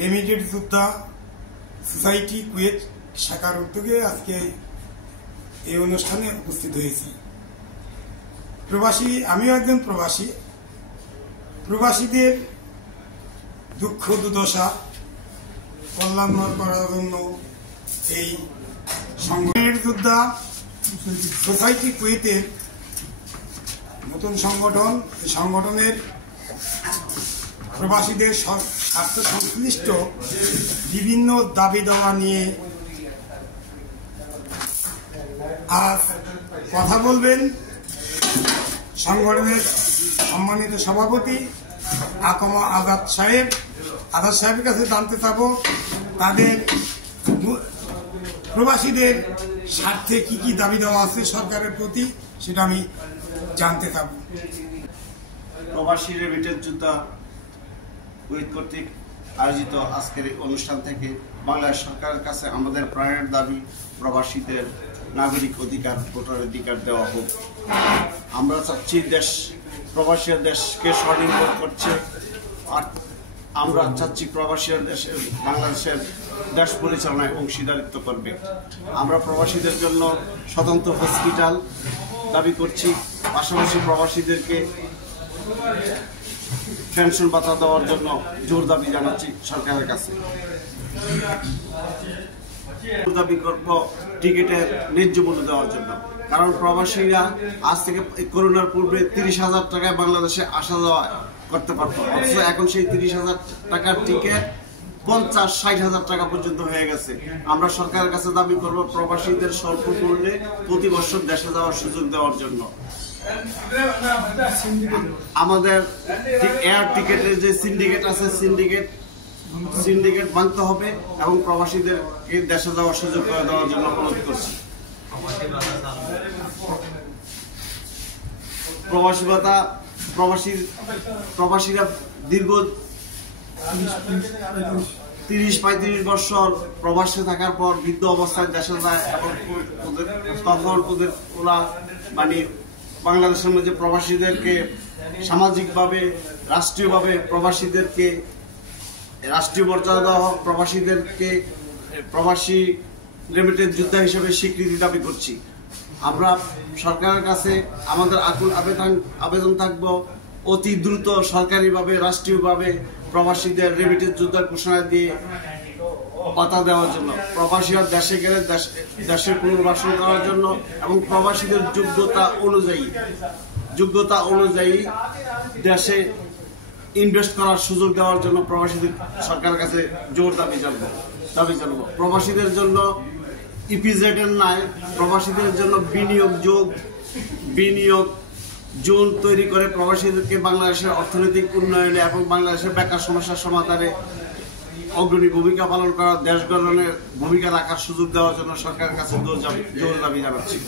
Remitted যোদ্ধা society Kuwait শাখার উদ্যোগে আজকে এই অনুষ্ঠানে উপস্থিত হয়েছি। আমিও একজন প্রবাসীদের দুঃখ দুর্দশা কল্যাণ করার জন্য এই সংগঠনের যোদ্ধা সোসাইটি কুয়েতের নতুন সংগঠন, এই সংগঠনের প্রবাসীদের স্বার্থ সংশ্লিষ্ট বিভিন্ন দাবি দাওয়া নিয়ে আজ কথা বলবেন সংগঠনের সম্মানিত সভাপতি আকমা আজাদ সাহেবের কাছে জানতে চাব তাদের প্রবাসীদের স্বার্থে কি কি দাবি দেওয়া আছে সরকারের প্রতি, সেটা আমি জানতে চাব। প্রবাসী রেমিটেড যোদ্ধা কুয়েত কর্তৃক আয়োজিত আজকের অনুষ্ঠান থেকে বাংলাদেশ সরকারের কাছে আমাদের প্রাণের দাবি প্রবাসীদের নাগরিক অধিকার, ভোটার অধিকার দেওয়া হোক। আমরা চাচ্ছি প্রবাসীরা দেশকে স্বনির্ভর করছে, আর আমরা চাচ্ছি প্রবাসীরা বাংলাদেশের দেশ পরিচালনায় অংশীদারিত্ব করবে। আমরা প্রবাসীদের জন্য স্বতন্ত্র হসপিটাল দাবি করছি, পাশাপাশি প্রবাসীদেরকে পেনশন ভাতা দেওয়ার জন্য জোর দাবি জানাচ্ছি সরকারের কাছে। দাবি করব টিকিটের ন্যায্য মূল্য দেওয়ার জন্য, কারণ প্রবাসীরা আজ থেকে করোনার পূর্বে 30,000 টাকায় বাংলাদেশে আসা যাওয়া করতে পারত, অথচ এখন সেই 30,000 টাকার টিকিট 50-60,000 টাকা পর্যন্ত হয়ে গেছে। আমরা সরকারের কাছে দাবি করব প্রবাসীদের স্বল্প মূল্যে প্রতি বছর দেশে যাওয়ার সুযোগ দেওয়ার জন্য। আমাদের এয়ার টিকেটের যে সিন্ডিকেট আছে, সিন্ডিকেট ভাঙতে হবে এবং প্রবাসীদেরকে দেশে যাওয়ার সুযোগ করে দেওয়ার জন্য অনুরোধ করছি। প্রবাসী ভাতা প্রবাসীরা দীর্ঘ 30-35 বছর প্রবাসে থাকার পর বৃদ্ধ অবস্থায় দেশে যায় এবং তখন ওরা বাংলাদেশের মধ্যে প্রবাসীদেরকে সামাজিকভাবে, রাষ্ট্রীয়ভাবে প্রবাসীদেরকে রাষ্ট্রীয় মর্যাদা দেওয়া হোক, প্রবাসীদেরকে প্রবাসী রেমিটেড যোদ্ধা হিসেবে স্বীকৃতি দাবি করছি। আমরা সরকারের কাছে আমাদের আকুল আবেদন থাকব অতি দ্রুত সরকারিভাবে, রাষ্ট্রীয়ভাবে প্রবাসীদের রেমিটেড যোদ্ধার ঘোষণা দিয়ে ভাতা দেওয়ার জন্য, প্রবাসীরা দেশে গেলে দেশের পুনর্বাসন করার জন্য এবং প্রবাসীদের যোগ্যতা অনুযায়ী দেশে ইনভেস্ট করার সুযোগ দেওয়ার জন্য প্রবাসীদের সরকারের কাছে জোর দাবি জানাবো। প্রবাসীদের জন্য ইপিজেড এর নাই, প্রবাসীদের জন্য বিনিয়োগ জোন তৈরি করে প্রবাসীদেরকে বাংলাদেশের অর্থনৈতিক উন্নয়নে এবং বাংলাদেশের বেকার সমস্যার সমাধানে অগ্রণী ভূমিকা পালন করা, দেশ গঠনের ভূমিকা রাখার সুযোগ দেওয়ার জন্য সরকারের কাছে জোর দাবি জানাচ্ছি।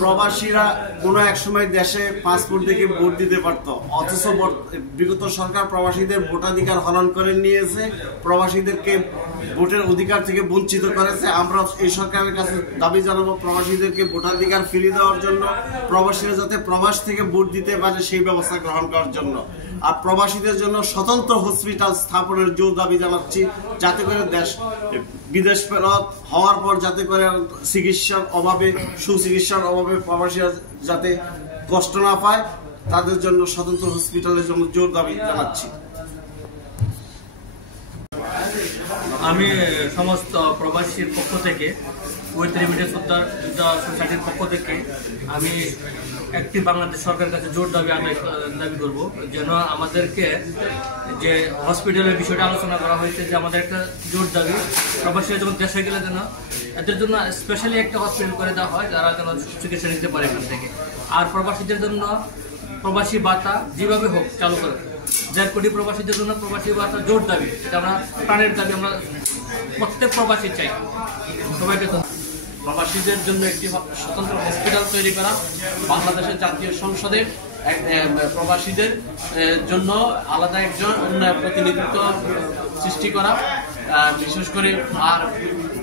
প্রবাসীরা কোনো এক সময় দেশে পাসপোর্ট দেখে ভোট দিতে পারত, অথচ বিগত সরকার প্রবাসীদের ভোটাধিকার হরণ করে নিয়েছে, প্রবাসীদেরকে ভোটের অধিকার থেকে বঞ্চিত করেছে। আমরা এই সরকারের কাছে দাবি জানাবো প্রবাসীদেরকে ভোটাধিকার ফিরিয়ে দেওয়ার জন্য, প্রবাসীরা যাতে প্রবাস থেকে ভোট দিতে পারে সেই ব্যবস্থা গ্রহণ করার জন্য, আর প্রবাসীদের জন্য স্বতন্ত্র হসপিটাল স্থাপনের জোর দাবি জানাচ্ছি, যাতে করে বিদেশ ফেরত হওয়ার পর যাতে করে সুচিকিৎসার অভাবে প্রবাসীরা যাতে কষ্ট না পায়, তাদের জন্য স্বতন্ত্র হসপিটালের জন্য জোর দাবি জানাচ্ছি। আমি সমস্ত প্রবাসীর পক্ষ থেকে, কুয়েত রেমিটেড যোদ্ধা সোসাইটির পক্ষ থেকে আমি একটি বাংলাদেশ সরকারের কাছে জোর দাবি করব, যেন আমাদেরকে যে হসপিটালের বিষয়টা আলোচনা করা হয়েছে, যে আমাদের একটা জোর দাবি প্রবাসীরা যখন দেশে গেলে যেন এদের জন্য স্পেশালি একটা হসপিটাল করে দেওয়া হয়, যারা যেন চিকিৎসা নিতে পারে এখান থেকে। আর প্রবাসীদের জন্য প্রবাসী ভাতা যেভাবে হোক চালু করে 1.5 কোটি প্রবাসীদের জন্য প্রবাসী ভাতা জোর দাবি, এটা আমরা প্রাণের দাবি, আমরা প্রত্যেক প্রবাসী চাই। সবাইকে প্রবাসীদের জন্য একটি স্বতন্ত্র হসপিটাল তৈরি করা, বাংলাদেশের জাতীয় সংসদে প্রবাসীদের জন্য আলাদা একজন প্রতিনিধিত্ব সৃষ্টি করা, বিশেষ করে। আর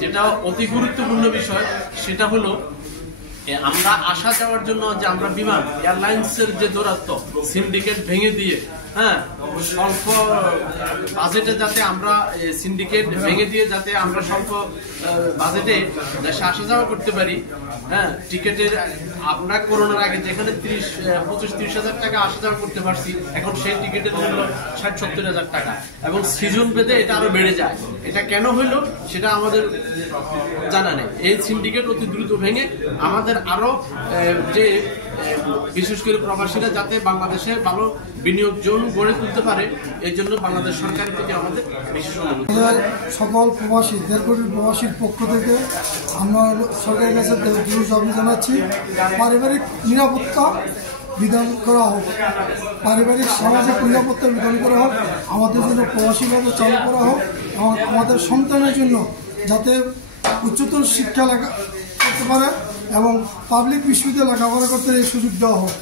যেটা অতি গুরুত্বপূর্ণ বিষয় সেটা হলো আমরা আসা যাওয়ার জন্য যে আমরা বিমান এয়ারলাইন্সের যে দৌরাত্ম্য সিন্ডিকেট ভেঙে দিয়ে হ্যাঁ, স্বল্প বাজেটে যাতে আমরা সিন্ডিকেট ভেঙে দিয়ে যাতে আমরা স্বল্প বাজেটে দেশে আসা যাওয়া করতে পারি। হ্যাঁ, টিকিটের আমরা করোনার আগে যেখানে 25-30 হাজার টাকা আসা যাওয়া করতে পারছি, এখন সেই টিকিটের মূল্য 60-70 হাজার টাকা, এবং সিজন পেতে এটা আরো বেড়ে যায়। এটা কেন হইলো সেটা আমাদের জানা নেই। এই সিন্ডিকেট অতি দ্রুত ভেঙে আমাদের আরো যে বিশেষ করে প্রবাসীরা যাতে বাংলাদেশে ভালো বিনিয়োগ জোন গড়ে তুলতে পারে, এই জন্য বাংলাদেশ সরকারের প্রতি আমাদের বিশেষ অনুরোধ। সকল প্রবাসী 1.5 কোটি প্রবাসীর পক্ষ থেকে আমরা সরকারের কাছে দাবি জানাচ্ছি, পারিবারিক নিরাপত্তা বিধান করা হোক, পারিবারিক সামাজিক নিরাপত্তা বিধান করা হোক, আমাদের জন্য প্রবাসীভাবে চালু করা হোক, এবং আমাদের সন্তানের জন্য যাতে উচ্চতর শিক্ষা করতে পারে এবং পাবলিক বিশ্ববিদ্যালয়ে লেখাপড়া করতে এই সুযোগ দেওয়া হোক।